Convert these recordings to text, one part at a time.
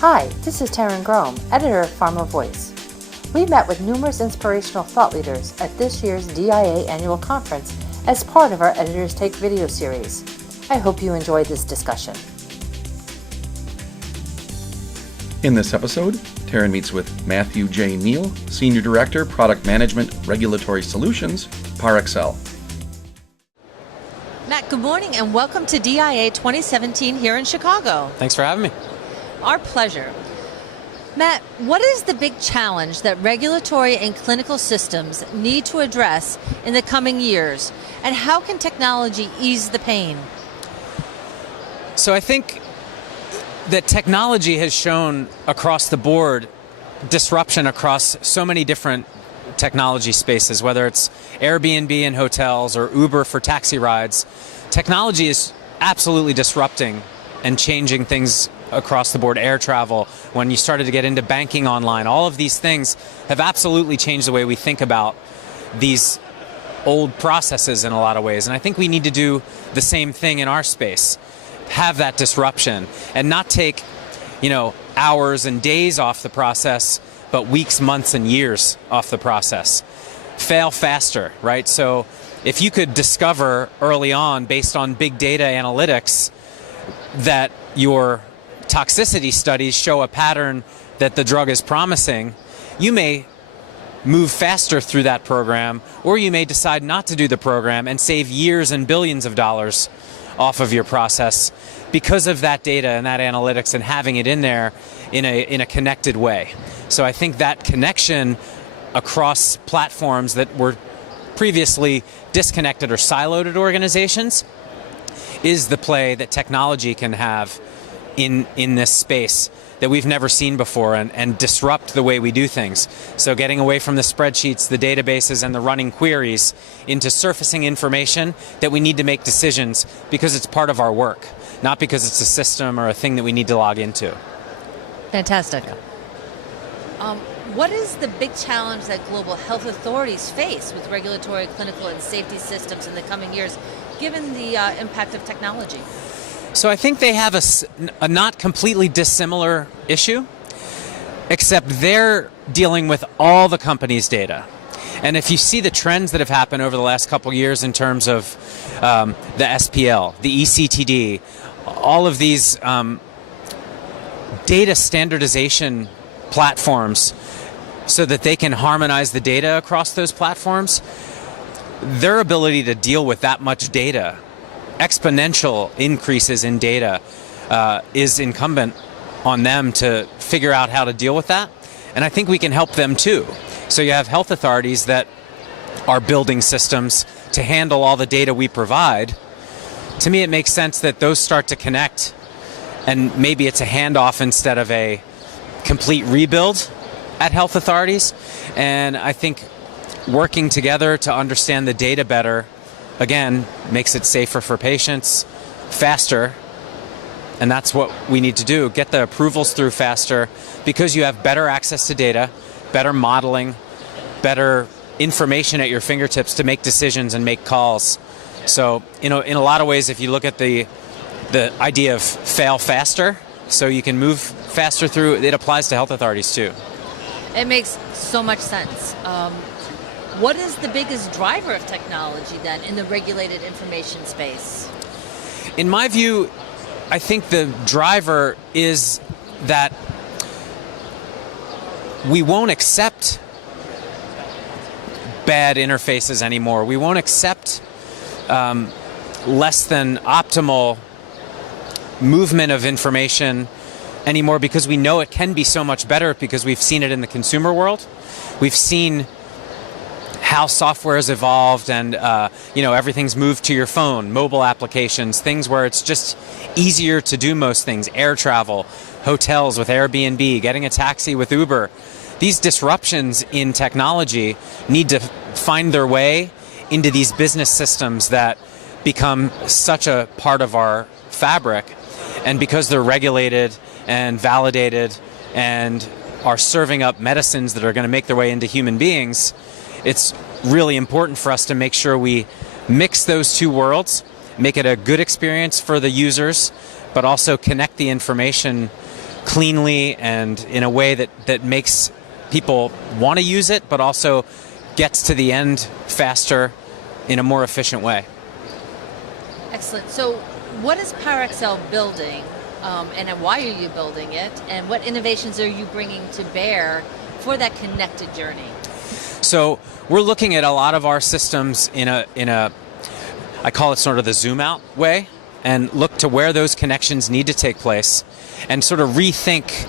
Hi, this is Taryn Grome, editor of Pharma Voice. We met with numerous inspirational thought leaders at this year's DIA annual conference as part of our Editors Take video series. I hope you enjoyed this discussion. In this episode, Taryn meets with Matthew J. Neal, Senior Director, Product Management, Regulatory Solutions, PAREXEL. Matt, good morning and welcome to DIA 2017 here in Chicago. Thanks for having me. Our pleasure. Matt, what is the big challenge that regulatory and clinical systems need to address in the coming years, and how can technology ease the pain? So I think that technology has shown across the board disruption across so many different technology spaces, whether it's Airbnb in hotels or Uber for taxi rides. Technology is absolutely disrupting and changing things across the board. Air travel, when you started to get into banking online, all of these things have absolutely changed the way we think about these old processes in a lot of ways. And I think we need to do the same thing in our space. Have that disruption and not take, hours and days off the process, but weeks, months, and years off the process. Fail faster, right? So if you could discover early on, based on big data analytics, that your toxicity studies show a pattern that the drug is promising, you may move faster through that program, or you may decide not to do the program and save years and billions of dollars off of your process because of that data and that analytics and having it in there in a connected way. So I think that connection across platforms that were previously disconnected or siloed organizations is the play that technology can have in this space that we've never seen before and disrupt the way we do things. So getting away from the spreadsheets, the databases, and the running queries into surfacing information that we need to make decisions because it's part of our work, not because it's a system or a thing that we need to log into. Fantastic. What is the big challenge that global health authorities face with regulatory, clinical, and safety systems in the coming years, given the impact of technology? So I think they have a not completely dissimilar issue, except they're dealing with all the company's data. And if you see the trends that have happened over the last couple of years in terms of the SPL, the ECTD, all of these data standardization platforms so that they can harmonize the data across those platforms, their ability to deal with that much data, exponential increases in data, is incumbent on them to figure out how to deal with that. And I think we can help them too. So you have health authorities that are building systems to handle all the data we provide. To me, it makes sense that those start to connect, and maybe it's a handoff instead of a complete rebuild at health authorities. And I think working together to understand the data better, again, makes it safer for patients, faster, and that's what we need to do. Get the approvals through faster because you have better access to data, better modeling, better information at your fingertips to make decisions and make calls. So, in a lot of ways, if you look at the idea of fail faster, so you can move faster through, it applies to health authorities too. It makes so much sense. What is the biggest driver of technology then in the regulated information space? In my view, I think the driver is that we won't accept bad interfaces anymore. We won't accept less than optimal movement of information anymore because we know it can be so much better because we've seen it in the consumer world. We've seen how software has evolved and everything's moved to your phone, mobile applications, things where it's just easier to do most things, air travel, hotels with Airbnb, getting a taxi with Uber. These disruptions in technology need to find their way into these business systems that become such a part of our fabric. And because they're regulated and validated and are serving up medicines that are going to make their way into human beings, it's really important for us to make sure we mix those two worlds, make it a good experience for the users, but also connect the information cleanly and in a way that makes people want to use it, but also gets to the end faster in a more efficient way. Excellent. So what is PAREXEL building, and why are you building it, and what innovations are you bringing to bear for that connected journey? So we're looking at a lot of our systems in a I call it sort of the zoom out way, and look to where those connections need to take place and sort of rethink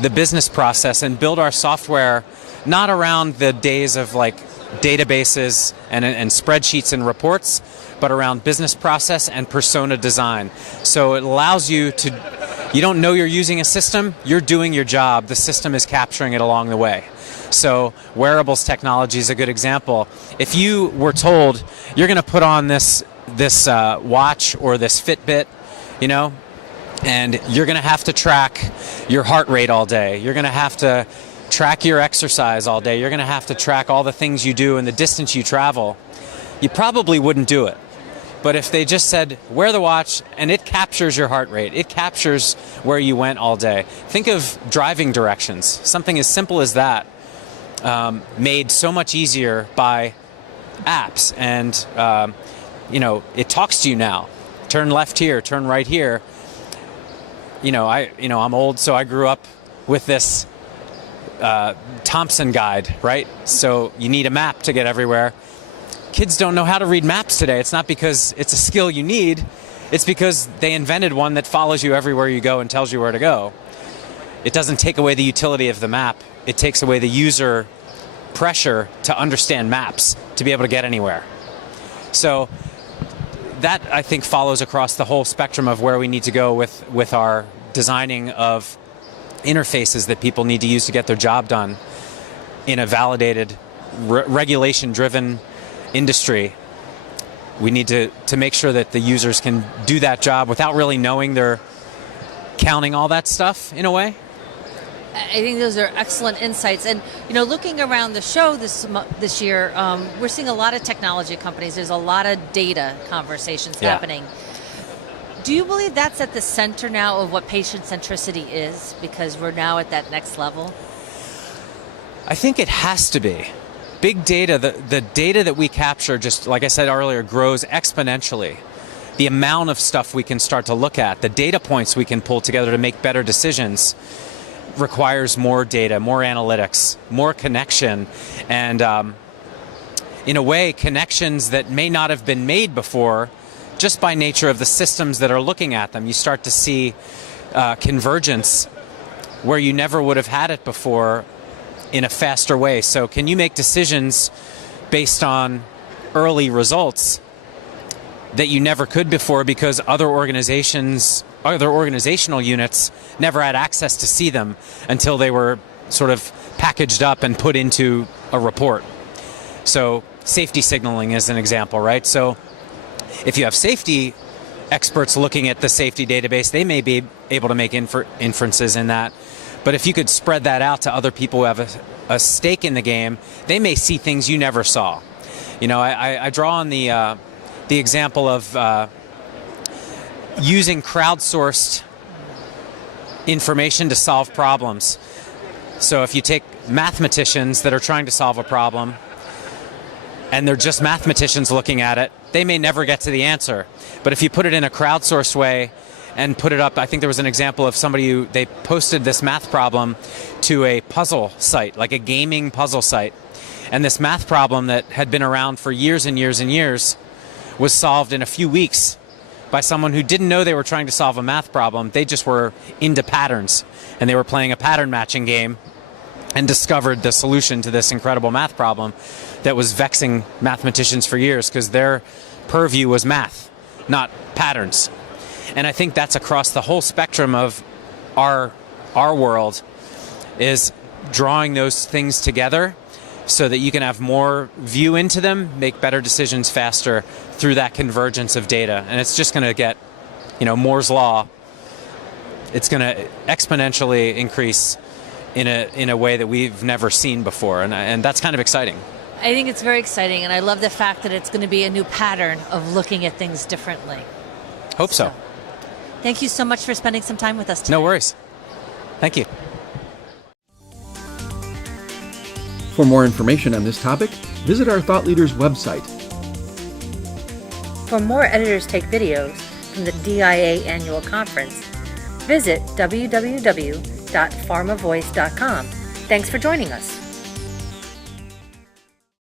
the business process and build our software not around the days of like databases and spreadsheets and reports, but around business process and persona design. So it allows you don't know you're using a system, you're doing your job, the system is capturing it along the way. So wearables technology is a good example. If you were told you're going to put on this watch or this Fitbit, and you're going to have to track your heart rate all day, you're going to have to track your exercise all day, you're going to have to track all the things you do and the distance you travel, you probably wouldn't do it. But if they just said, wear the watch, and it captures your heart rate, it captures where you went all day. Think of driving directions. Something as simple as that, made so much easier by apps. And, it talks to you now. Turn left here, turn right here. I'm old, so I grew up with this Thompson guide, right? So you need a map to get everywhere. Kids don't know how to read maps today. It's not because it's a skill you need. It's because they invented one that follows you everywhere you go and tells you where to go. It doesn't take away the utility of the map. It takes away the user pressure to understand maps to be able to get anywhere. So that, I think, follows across the whole spectrum of where we need to go with our designing of interfaces that people need to use to get their job done in a validated, regulation-driven industry. We need to make sure that the users can do that job without really knowing they're counting all that stuff in a way. I think those are excellent insights. And, looking around the show this year, we're seeing a lot of technology companies. There's a lot of data conversations happening. Do you believe that's at the center now of what patient centricity is, because we're now at that next level? I think it has to be. Big data, the data that we capture, just like I said earlier, grows exponentially. The amount of stuff we can start to look at, the data points we can pull together to make better decisions, requires more data, more analytics, more connection, and in a way, connections that may not have been made before just by nature of the systems that are looking at them. You start to see convergence where you never would have had it before in a faster way. So can you make decisions based on early results that you never could before because other organizational units never had access to see them until they were sort of packaged up and put into a report? So safety signaling is an example, right? So if you have safety experts looking at the safety database, they may be able to make inferences in that. But if you could spread that out to other people who have a stake in the game, they may see things you never saw. I draw on the example of using crowdsourced information to solve problems. So if you take mathematicians that are trying to solve a problem, and they're just mathematicians looking at it, they may never get to the answer. But if you put it in a crowdsourced way and put it up, I think there was an example of somebody who, they posted this math problem to a puzzle site, like a gaming puzzle site. And this math problem that had been around for years and years and years was solved in a few weeks by someone who didn't know they were trying to solve a math problem. They just were into patterns, and they were playing a pattern matching game and discovered the solution to this incredible math problem that was vexing mathematicians for years because their purview was math, not patterns. And I think that's across the whole spectrum of our world, is drawing those things together so that you can have more view into them, make better decisions faster through that convergence of data. And it's just going to get, Moore's law. It's going to exponentially increase in a way that we've never seen before, and that's kind of exciting. I think it's very exciting, and I love the fact that it's going to be a new pattern of looking at things differently. Hope so. Thank you so much for spending some time with us today. No worries. Thank you. For more information on this topic, visit our Thought Leaders website. For more Editors Take videos from the DIA Annual Conference, visit www.pharmavoice.com. Thanks for joining us.